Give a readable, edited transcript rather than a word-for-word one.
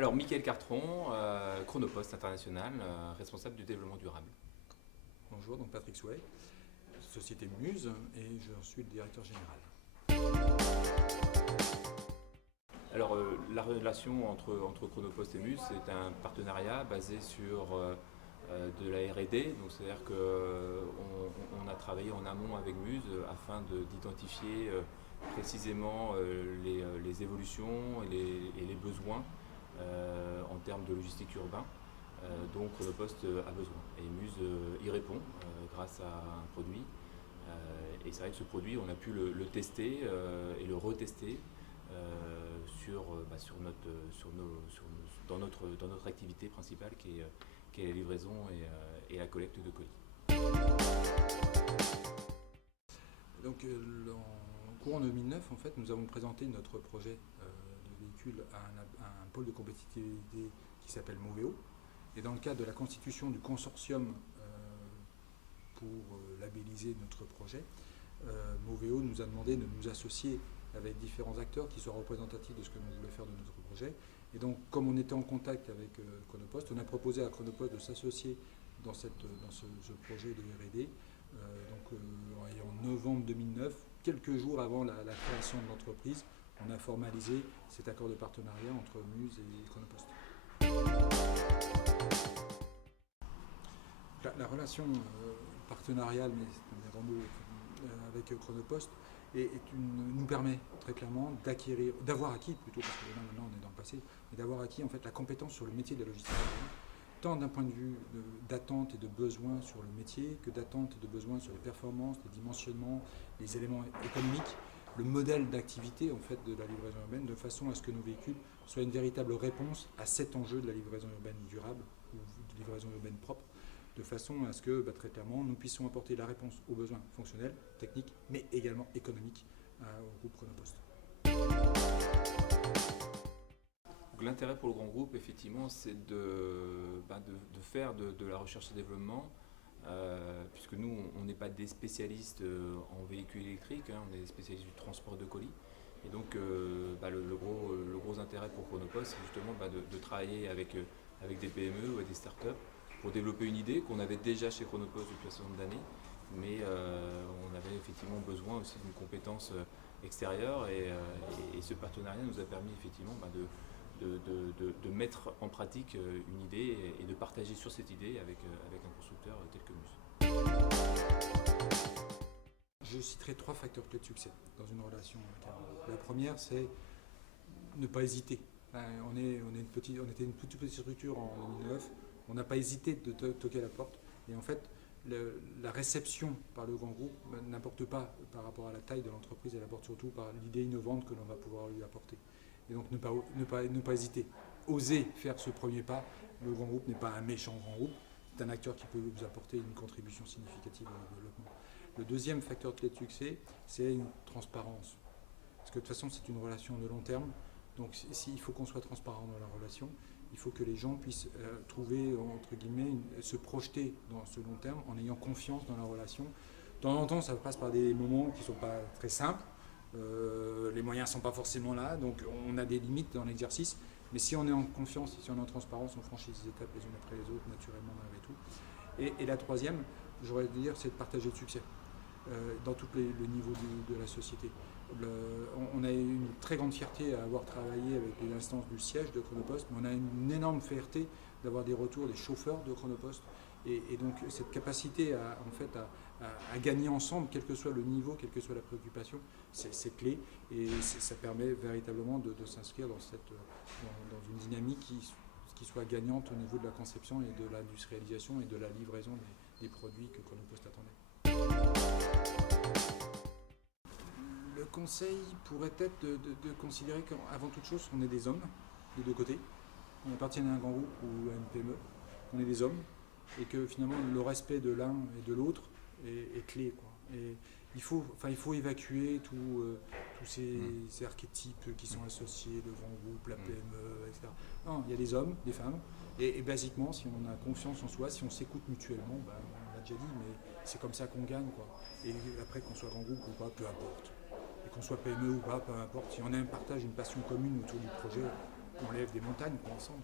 Alors, Mickaël Cartron, Chronopost International, responsable du développement durable. Bonjour, donc Patrick Souhait, société Muse, et je suis le directeur général. Alors, la relation entre Chronopost et Muse, c'est un partenariat basé sur de la R&D. Donc, c'est-à-dire qu'on a travaillé en amont avec Muse afin d'identifier précisément les évolutions et les besoins en termes de logistique urbain dont Chronopost a besoin. Et Muse y répond grâce à un produit. Et c'est vrai que ce produit, on a pu le tester et le retester dans notre activité principale qui est la livraison et la collecte de colis. Donc, en courant 2009, en fait, nous avons présenté notre projet de véhicule à un pôle de compétitivité qui s'appelle Moveo. Et dans le cadre de la constitution du consortium pour labelliser notre projet, Moveo nous a demandé de nous associer avec différents acteurs qui soient représentatifs de ce que nous voulons faire de notre projet. Et donc, comme on était en contact avec Chronopost, on a proposé à Chronopost de s'associer dans ce projet de R&D. En novembre 2009, quelques jours avant la création de l'entreprise, on a formalisé cet accord de partenariat entre Muse et Chronopost. La relation partenariale, mais c'est un grand mot, avec Chronopost nous permet très clairement d'avoir acquis, plutôt parce que maintenant on est dans le passé, mais d'avoir acquis en fait la compétence sur le métier de la logistique urbaine, tant d'un point de vue d'attente et de besoin sur le métier, que d'attente et de besoin sur les performances, les dimensionnements, les éléments économiques, le modèle d'activité en fait de la livraison urbaine, de façon à ce que nos véhicules soient une véritable réponse à cet enjeu de la livraison urbaine durable ou de livraison urbaine propre, de façon à ce que très clairement nous puissions apporter la réponse aux besoins fonctionnels, techniques, mais également économiques au groupe Chronopost. L'intérêt pour le grand groupe, effectivement, c'est de faire de la recherche et développement, puisque nous, on n'est pas des spécialistes en véhicules électriques, on est des spécialistes du transport de colis. Et donc, le gros intérêt pour Chronopost, c'est justement de travailler avec des PME ou avec des startups pour développer une idée qu'on avait déjà chez Chronopost depuis un certain nombre d'années, mais on avait effectivement besoin aussi d'une compétence extérieure et ce partenariat nous a permis effectivement de mettre en pratique une idée et de partager sur cette idée avec un constructeur tel que Muse. Je citerai 3 facteurs clés de succès dans une relation avec un groupe. La première, c'est ne pas hésiter. On était une toute petite structure en 2009, on n'a pas hésité de toquer à la porte. Et en fait, la réception par le grand groupe n'importe pas par rapport à la taille de l'entreprise, elle apporte surtout par l'idée innovante que l'on va pouvoir lui apporter. Et donc ne pas hésiter, oser faire ce premier pas. Le grand groupe n'est pas un méchant grand groupe, c'est un acteur qui peut vous apporter une contribution significative au développement. Le deuxième facteur clé de succès, c'est une transparence. Parce que de toute façon, c'est une relation de long terme. Donc il faut qu'on soit transparent dans la relation. Il faut que les gens puissent trouver, entre guillemets, se projeter dans ce long terme en ayant confiance dans la relation. De temps en temps, ça passe par des moments qui ne sont pas très simples. Les moyens ne sont pas forcément là, donc on a des limites dans l'exercice. Mais si on est en confiance, si on est en transparence, on franchit ces étapes les unes après les autres, naturellement, malgré tout. Et la troisième, j'aurais dû dire, c'est de partager le succès dans tous les niveaux de la société. On a une très grande fierté à avoir travaillé avec les instances du siège de Chronopost, mais on a une énorme fierté d'avoir des retours des chauffeurs de Chronopost. Et donc cette capacité à gagner ensemble, quel que soit le niveau, quelle que soit la préoccupation, c'est clé. Et ça permet véritablement de s'inscrire dans une dynamique qui soit gagnante au niveau de la conception et de l'industrialisation et de la livraison des produits que Chronopost attendait. Le conseil pourrait être de considérer qu'avant toute chose, on est des hommes, des deux côtés. On appartient à un grand groupe ou à une PME. On est des hommes et que finalement le respect de l'un et de l'autre est clé, quoi. Et il faut évacuer tous ces archétypes qui sont associés, le grand groupe, la PME, etc. Non, il y a des hommes, des femmes, et basiquement, si on a confiance en soi, si on s'écoute mutuellement, on l'a déjà dit, mais c'est comme ça qu'on gagne, quoi. Et après, qu'on soit grand groupe ou pas, peu importe. Et qu'on soit PME ou pas, peu importe. Si on a un partage, une passion commune autour du projet, on lève des montagnes ensemble.